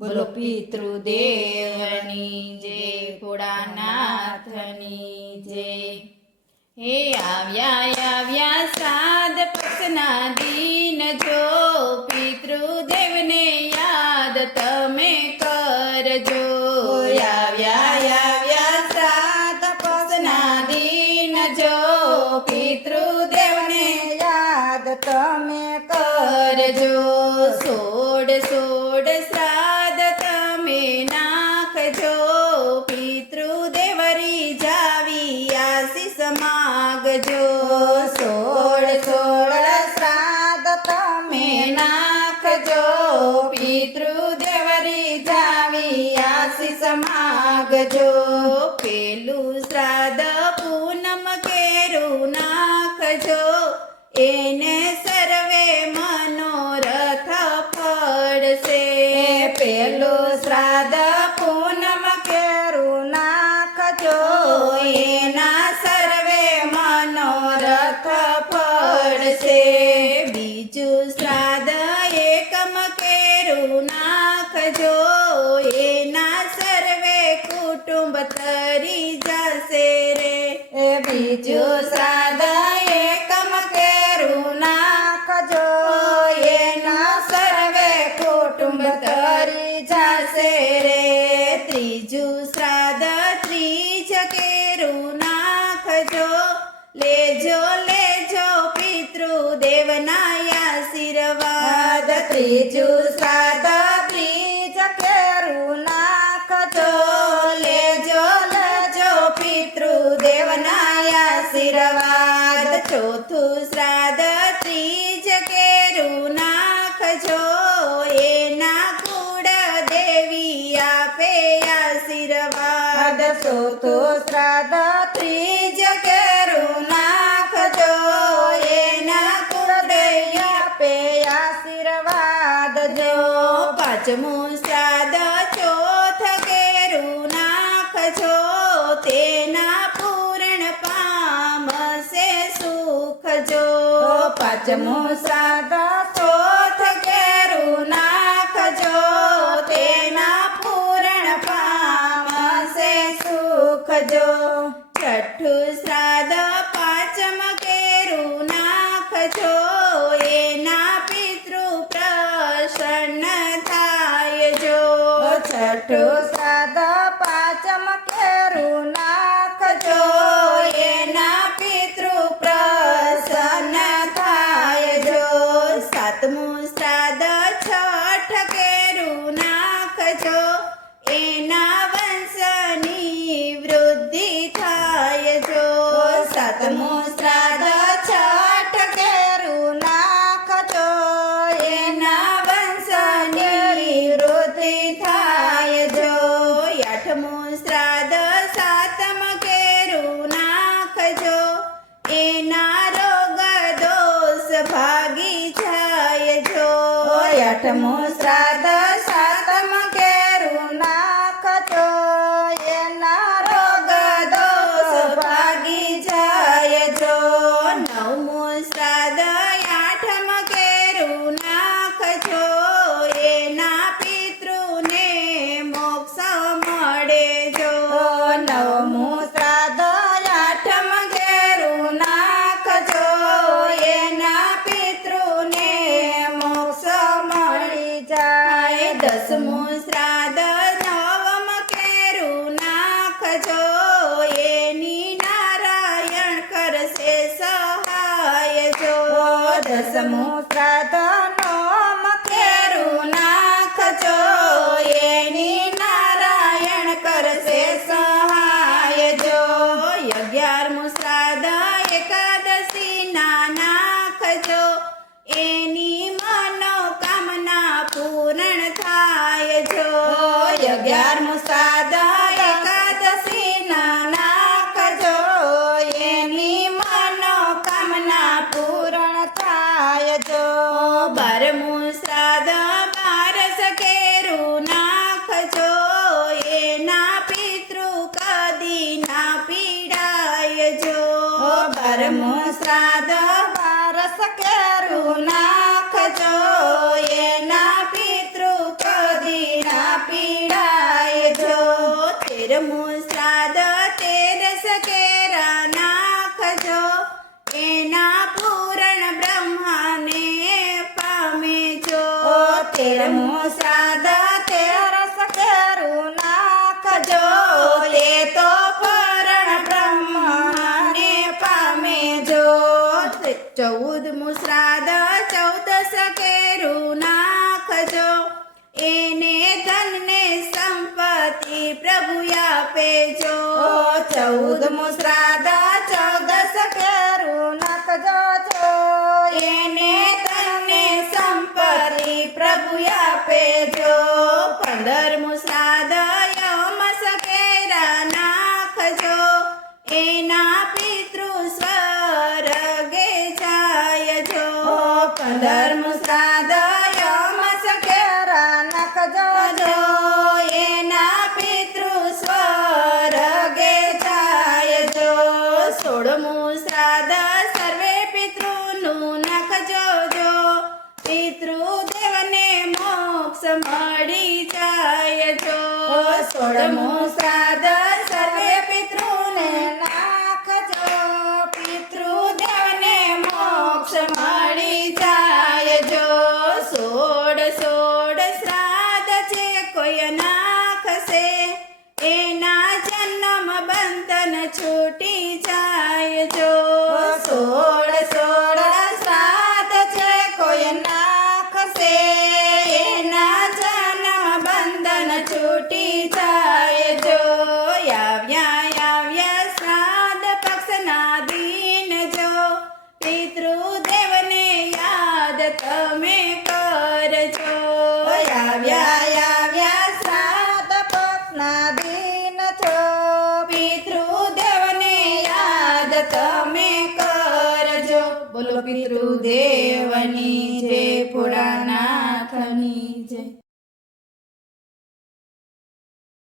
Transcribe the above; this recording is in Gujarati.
બોલો પિતૃદેવની જય, ભોળાનાથની જય. હે આવ્યા શ્રાદ્ધ પક્ષના દિન, જો પિતૃદેવને યાદ તમે કરજો. આવ્યા શ્રાદ્ધ પક્ષના દિન, જો પિતૃદેવને યાદ તમે કરજો. સોડ શ્રાદ્ધ તમે નાખજો, પિતૃદેવરી જાવી આશીષ માગજો. સોળ શ્રાદ્ધ તમે નાખજો, પિતૃદેવરી જાવી આશીષ માગજો. પેલું શ્રાદ્ધ પૂનમ કેરું નાખજો, એને સર્વે મનોરથ ફળશે. પેલું શ્રાદ્ધ પૂનમ કેરું નાખજો, એના સર્વે મનોરથ ફળશે. બીજું શ્રાદ્ધ એકમ કેરું નાખજો, એના સર્વે કુટુંબ તરી જશે રે. બીજું શ્રાદ્ધ એકમ કેરું નાખજો, એના સર્વે કુટુંબ તરી જશે રે. ત્રીજું શ્રાદ્ધ ત્રીજ કેરું નાખજો, લેજો પિતૃદેવના આશીર્વાદ. ત્રીજું શ્રાદ્ધ ત્રીજ કેરું નાખજો, લેજો પિતૃદેવના આશીર્વાદ. ચોથું શ્રાદ્ધ ત્રીજ કેરું નાખજો, એના કુળ દેવી આપે આશીર્વાદ. ચોથું શ્રાદ્ધ ત્રીજ કેરું નાખજો, એના કુળ દેવી આપે આશીર્વાદ. જો પાંચમું શ્રાદ્ધ ચોથ કેરું નાખજો, તેના પૂર્ણ પામશે સુખ જો. પાંચમું શ્રાદ્ધ ચોથ કેરું નાખજો, તેના પૂર્ણ પામશે સુખ જો. છઠ્ઠું શ્રાદ્ધ પાંચમ કેરું નાખજો, એના પિતૃ પ્રસન્ન થાય જો. છઠ્ઠું શ્રાદ્ધ પાંચમ કેરું નાખજો, એના પિતૃ પ્રસન્ન થાય જો. સાતમું શ્રાદ્ધ છઠ કેરું નાખજો, એના વંશની વૃદ્ધિ થાય જો. સાતમું શ્રાદ્ધ છઠ કેરું નાખજો, એના વંશની વૃદ્ધિ થાય જો. આઠમું શ્રાદ્ધ સાતમ કેરું નાખજો, એના રોગ દોષ ભાગી જાય જો. આઠમું શ્રાદ્ધ સાતમ કેરું નાખજો, એના રોગ દોષ ભાગી જાય જો. નવમું શ્રાદ્ધ આઠમ કેરું નાખજો, એના પિતૃને મોક્ષ મળે જો. નવમું શ્રાદ્ધ આઠમ કેરું નાખજો, એના પિતૃને મોક્ષ મળી જાય. દસમું શ્રાદ્ધ નવમ કેરું નાખજો, એની નારાયણ કરશે સહાય જો. દસમું શ્રાદ્ધ નવમ કેરું નાખજો, એની નારાયણ કરશે સહાય જો. 11મું શ્રાદ્ધ એકાદશી ના નાખજો, એની મનોકામના પૂર્ણ થાય જો. 11મું શ્રાદ્ધ એકાદશી ના નાખજો, એની મનોકામના પૂર્ણ થાય જો. 12મું શ્રાદ્ધ બારસ કેરું નાખજો, એના પિતૃ કદી ના પીડાય જો. 12મું શ્રાદ્ધ બારસ કેરું નાખજો, એના પિતૃ કદી ના પીડાય જો. 13મું શ્રાદ્ધ 13 કેરા નાખજો, એના પૂરણ બ્રહ્માને પામે જો. 13મું શ્રાદ્ધ 13 કેરું નાખજો, એ તો પૂરણ બ્રહ્માને પામે જો. 14મું શ્રાદ્ધ 14 કેરું નાખજો, એને ધનને સંપત્તિ પ્રભુ આપે જો. 14મું શ્રાદ્ધ 14 કેરું નાખજો જો, એને તને સંપત્તિ પ્રભુ આપે જો. 15મું શ્રાદ્ધ યમસ કેરા નાખજો, એના પિતૃ સ્વર્ગે જાય જો. 15મું શ્રાદ્ધ યમસ કેરા નાખજો જો, એના પિતૃ સ્વર્ગે જાય જો. 16મું શ્રાદ્ધ સર્વે પિતૃનું નાખજો જો, પિતૃદેવને મોક્ષ મળી જાય જો. 16મું શ્રાદ્ધ સર્વે પિતૃને નાખજો, પિતૃદેવને મોક્ષ મળી જાય જો. 16 શ્રાદ્ધ છે કોઈ નાખશે, એના જન્મ બંધન છૂટી જાય જો. 16 શ્રાદ્ધ છે કોઈ નાખશે, એના જન્મ બંધન છૂટી જાય જો. આવ્યા શ્રાદ્ધ પક્ષના દિન જો, પિતૃદેવને યાદ તમે કરજો. આવ્યા શ્રાદ્ધ પક્ષના દિન છો, પિતૃદેવને યાદ તમે કરજો. બોલો પિતૃદેવની જય.